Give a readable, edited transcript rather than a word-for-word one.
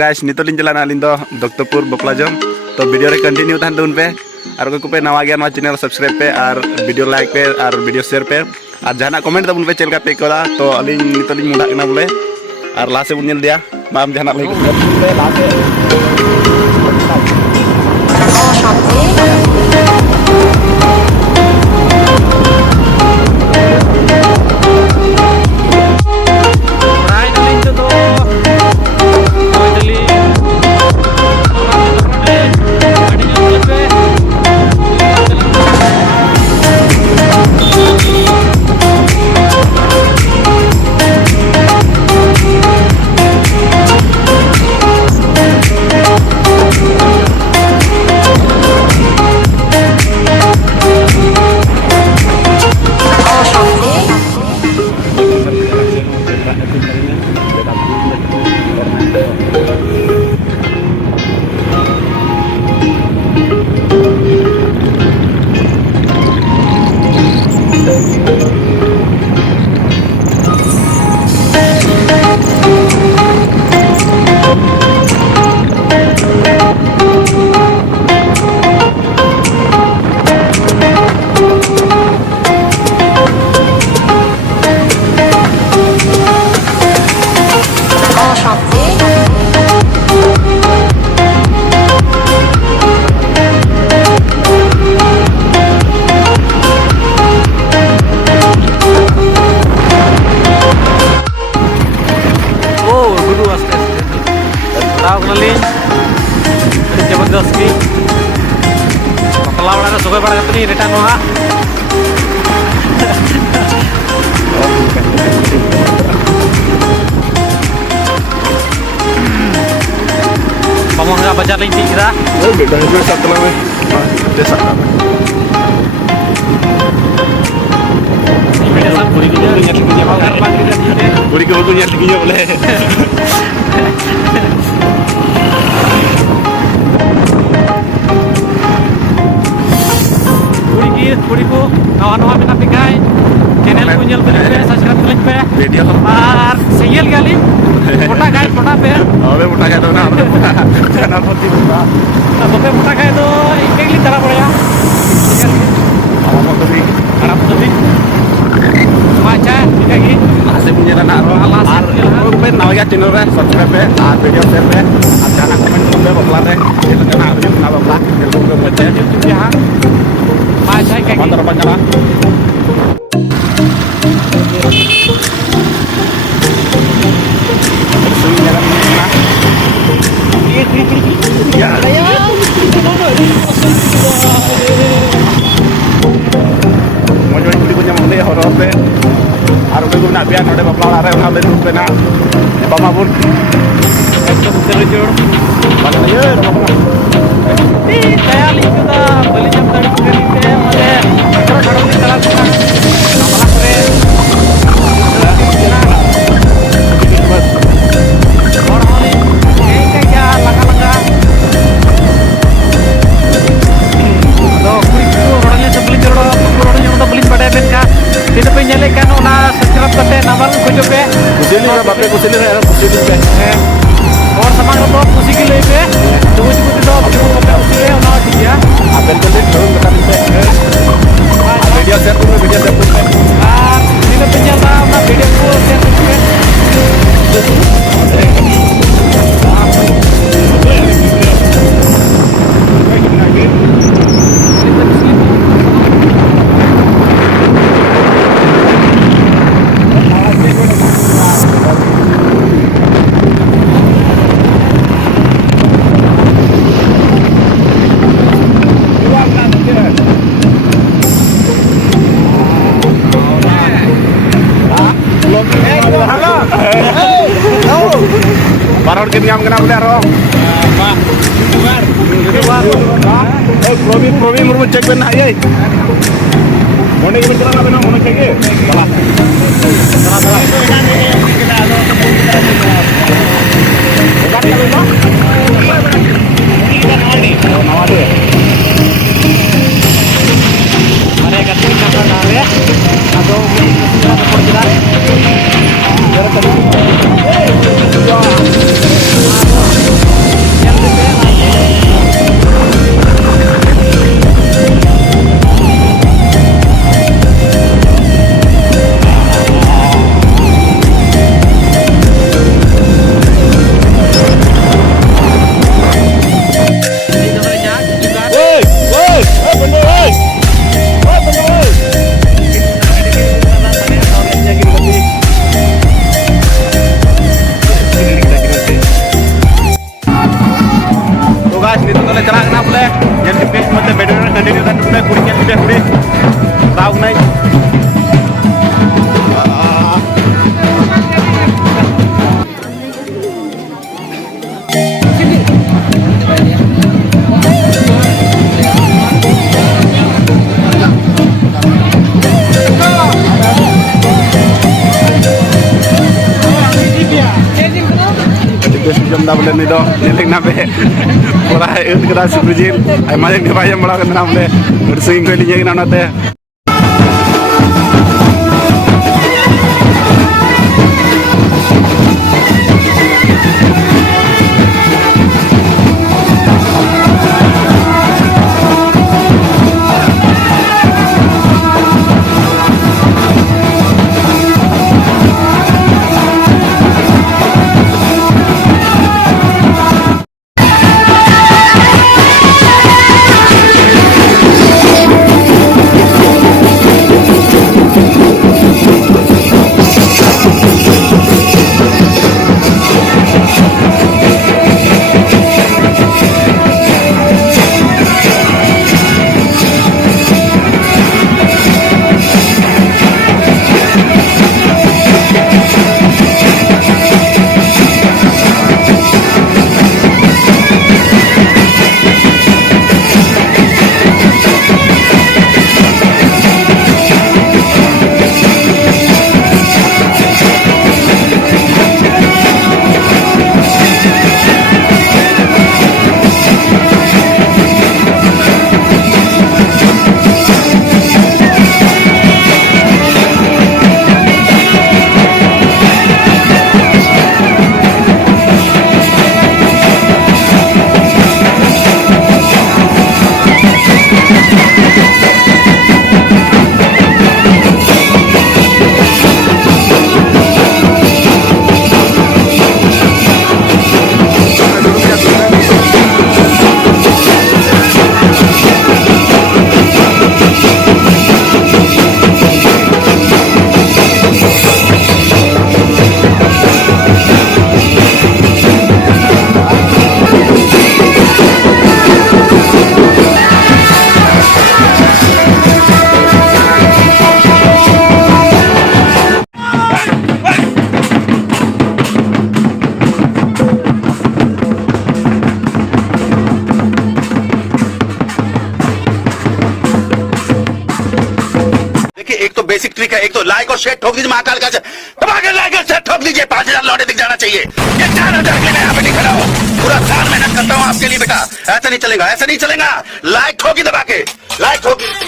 Guys नितोलिन चलाना अलिन दो दत्तपुर बपला जम तो वीडियो रे कंटिन्यू थान दून पे और को पे नवा गया नवा चैनल सब्सक्राइब पे और वीडियो लाइक पे और वीडियो शेयर पे और जहाना कमेंट तबुन पे चलका पे करा तो अलिन नितोलिन मुडा कना बोले और लासे बुन नेल दिया माम जहाना लई पे लासे जबरदस्त की पकला बड़ा सुबह बड़ा कतनी रिटर्न हुआ पमंगा बाजार लाइन थी किरा ओ बेटा जो सतला में जैसा मेरे साथ पूरी को nyat likinya पूरी को nyat likinya boleh पूरी को नवा नवा मेना पे गाय चैनल को nyel पे सब्सक्राइब कर पे वीडियो और सहील गाली मोटा गाय मोटा पे अबे मोटा गाय तो ना चैनल पर दिखता अब पे मोटा गाय तो एक एक तरह पड़ेगा आराम तो भी माचा लगी से punya ना और पे नवा गया चैनल पे सब्सक्राइब पे और वीडियो शेयर पे और जाना कमेंट कर पे बकला रे ये करना वीडियो ना बकला बिल्कुल पे बच्चे यहां माचा के अंदर बंगला biar ada bapak lari orang lain pun kena bapak pun एकदम terjun mana ya bapak ini saya lihat kita beli jam tadi kali ini ada kadang di jalan kita malah keren orang ini kayak langkah-langkah atau kuriku orangnya sebelum orangnya udah beli pada event itu penyelekan ona subscribe करते number कुछ पे कुछ नहीं बापे कुछ नहीं रहा कुछ नहीं और सामान तो खुशी के लिए पे तो कुछ तो कुछ है ना ठीक है आप बिल्कुल जरूर बता दीजिए वीडियो शेयर करो वीडियो शेयर करो और दिन पे चलता अपना वीडियो को शेयर करिए Baru kita nyam kena boleh roh. Pak. Luar. Provi murmu cek benar ye. Mana kita jalan apa nak mana cek ye? Balah. Salah. Kita ada tepung kita ada. Bukan kalau no. Kita nawadi. Nawadi. Mana kata kita nawadi? Atau kita tepung kita. Jangan terlalu. nanti kita udah kurinya sudah udah tahu naik. Jom dah boleh ni doh, nyeling nabe. Pura itu kita sebujil. Ay macam ni macam malah kena boleh. Bersing kau ni jangan nate. एक तो basic trick है, एक तो like और share ठोक दीजिए महाकाल का दबा के लाइक और शेयर ठोक दीजिए 5000 लौटे दिख जाना चाहिए। ये 4000 के लिए यहाँ पे नहीं खड़ा हो, पूरा साल मेहनत करता हूँ आपके लिए बेटा। ऐसा नहीं चलेगा, ऐसा नहीं चलेगा। लाइक ठोकी दबा के, लाइक ठोकी।